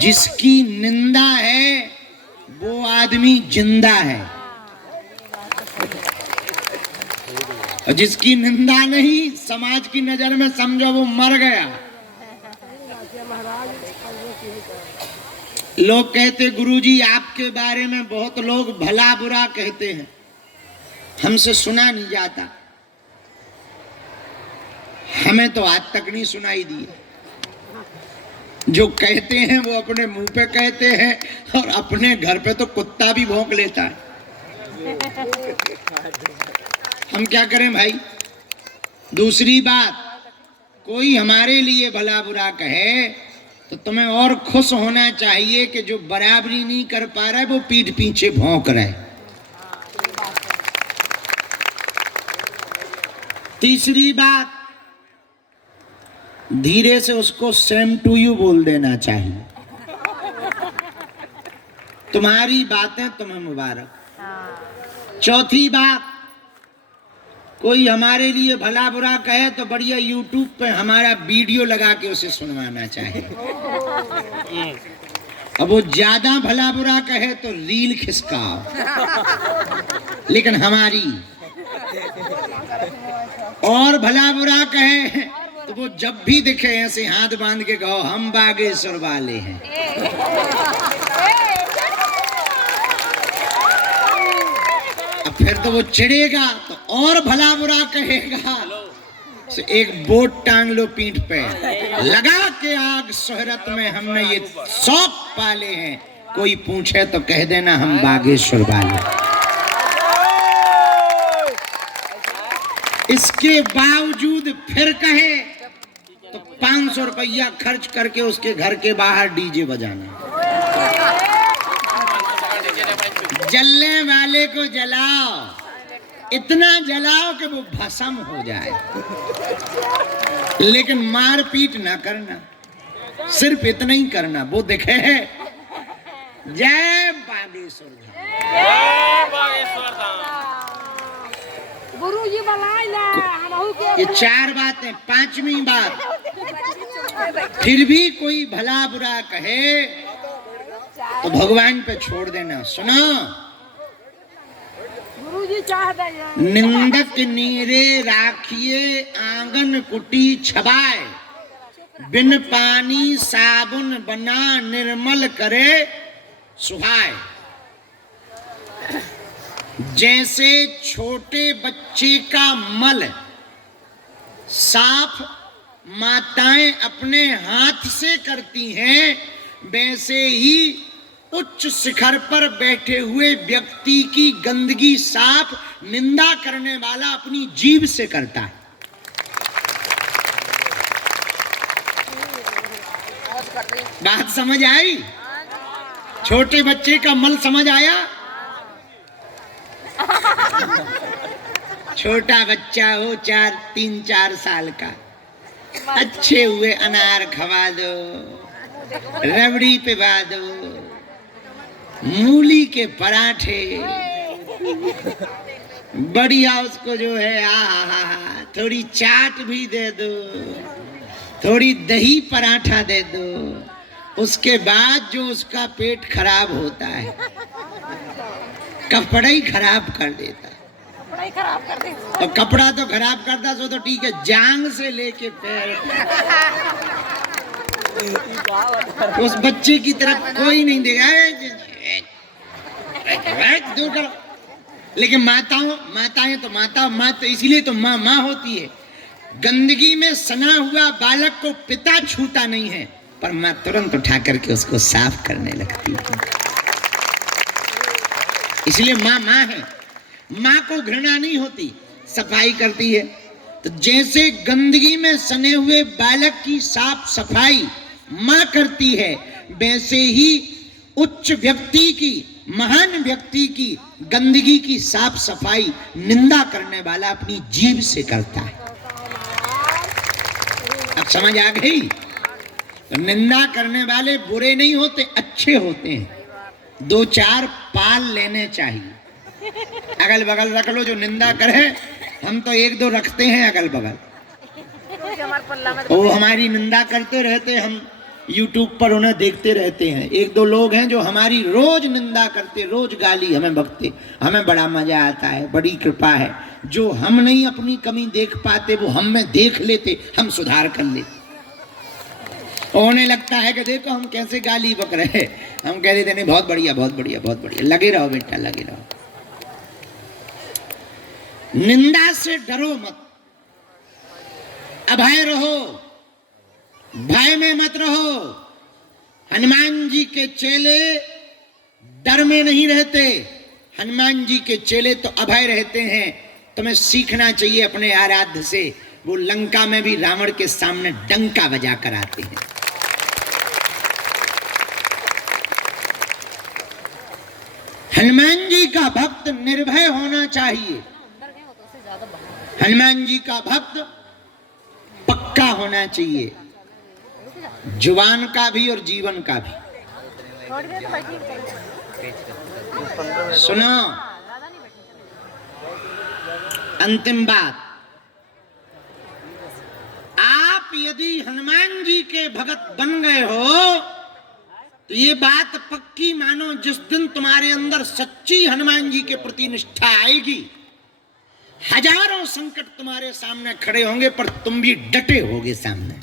जिसकी निंदा है वो आदमी जिंदा है और जिसकी निंदा नहीं, समाज की नजर में समझो वो मर गया। लोग कहते गुरुजी आपके बारे में बहुत लोग भला बुरा कहते हैं, हमसे सुना नहीं जाता। हमें तो आज तक नहीं सुनाई दी। जो कहते हैं वो अपने मुंह पे कहते हैं और अपने घर पे तो कुत्ता भी भौंक लेता है। हम क्या करें भाई। दूसरी बात, कोई हमारे लिए भला बुरा कहे तो तुम्हें और खुश होना चाहिए कि जो बराबरी नहीं कर पा रहा है वो पीठ पीछे भौंक रहा है। तीसरी बात, धीरे से उसको सेम टू यू बोल देना चाहिए। तुम्हारी बातें तुम्हें मुबारक। चौथी बात, कोई हमारे लिए भला बुरा कहे तो बढ़िया यूट्यूब पे हमारा वीडियो लगा के उसे सुनवाना चाहिए। अब वो ज्यादा भला बुरा कहे तो रील खिसकाओ, लेकिन हमारी और भला बुरा कहे तो वो जब भी दिखे ऐसे हाथ बांध के कहो हम बागेश्वर वाले हैं। अब फिर तो वो चिढ़ेगा तो और भला बुरा कहेगा। तो एक बोट टांग लो पीठ पे, लगा के आग शोहरत में हमने ये शौक पाले हैं। कोई पूछे तो कह देना हम बागेश्वर वाले। इसके बावजूद फिर कहे तो 500 रुपया खर्च करके उसके घर के बाहर डीजे बजाना। जलने वाले को जलाओ, इतना जलाओ कि वो भस्म हो जाए, लेकिन मारपीट ना करना। सिर्फ इतना ही करना, वो दिखे जय बागेश्वर गुरुजी ये 4 बातें। 5वीं बात, फिर भी कोई भला बुरा कहे तो भगवान पे छोड़ देना। सुनो, गुरुजी चाहते निंदक नीरे राखिए आंगन कुटी छबाए, बिन पानी साबुन बना निर्मल करे सुहाए। जैसे छोटे बच्चे का मल साफ माताएं अपने हाथ से करती हैं, वैसे ही उच्च शिखर पर बैठे हुए व्यक्ति की गंदगी साफ निंदा करने वाला अपनी जीभ से करता है। बात समझ आई? छोटे बच्चे का मल समझ आया? छोटा बच्चा हो 3-4 साल का, अच्छे हुए अनार खवा दो, रबड़ी पिला दो, मूली के पराठे, बढ़िया उसको जो है थोड़ी चाट भी दे दो, थोड़ी दही पराठा दे दो। उसके बाद जो उसका पेट खराब होता है, कपड़ा ही खराब कर देता। और कपड़ा तो खराब करता सो तो ठीक है, जांग से लेके पैर उस बच्चे की तरफ कोई नहीं देगा, दूर करो। लेकिन माताएं तो माँ तो इसीलिए तो माँ होती है। गंदगी में सना हुआ बालक को पिता छूता नहीं है, पर माँ तुरंत उठा करके उसको साफ करने लगती है। इसलिए माँ है, माँ को घृणा नहीं होती, सफाई करती है। तो जैसे गंदगी में सने हुए बालक की साफ सफाई माँ करती है, वैसे ही उच्च व्यक्ति की, महान व्यक्ति की गंदगी की साफ सफाई निंदा करने वाला अपनी जीभ से करता है। अब समझ आ गई? तो निंदा करने वाले बुरे नहीं होते, अच्छे होते हैं। 2-4 पाल लेने चाहिए। अगल बगल रख लो, जो निंदा करे। हम तो 1-2 रखते हैं अगल बगल, वो हमारी निंदा करते रहते, हम YouTube पर उन्हें देखते रहते हैं। एक दो लोग हैं जो हमारी रोज निंदा करते, रोज गाली हमें बकते, हमें बड़ा मजा आता है, बड़ी कृपा है। जो हम नहीं अपनी कमी देख पाते वो हम में देख लेते, हम सुधार कर लेते। उन्हें लगता है कि देखो हम कैसे गाली बक रहे, हम कह देते नहीं बहुत बढ़िया बहुत बढ़िया बहुत बढ़िया, लगे रहो बेटा लगे रहो। निंदा से डरो मत, अभय रहो, भय में मत रहो। हनुमान जी के चेले डर में नहीं रहते, हनुमान जी के चेले तो अभय रहते हैं। तुम्हें सीखना चाहिए अपने आराध्य से। वो लंका में भी रावण के सामने डंका बजा कर आते हैं। हनुमान जी का भक्त निर्भय होना चाहिए, हनुमान जी का भक्त पक्का होना चाहिए, जुबान का भी और जीवन का भी। सुनो, अंतिम बात, आप यदि हनुमान जी के भगत बन गए हो तो ये बात पक्की मानो, जिस दिन तुम्हारे अंदर सच्ची हनुमान जी के प्रति निष्ठा आएगी, हजारों संकट तुम्हारे सामने खड़े होंगे पर तुम भी डटे होगे सामने।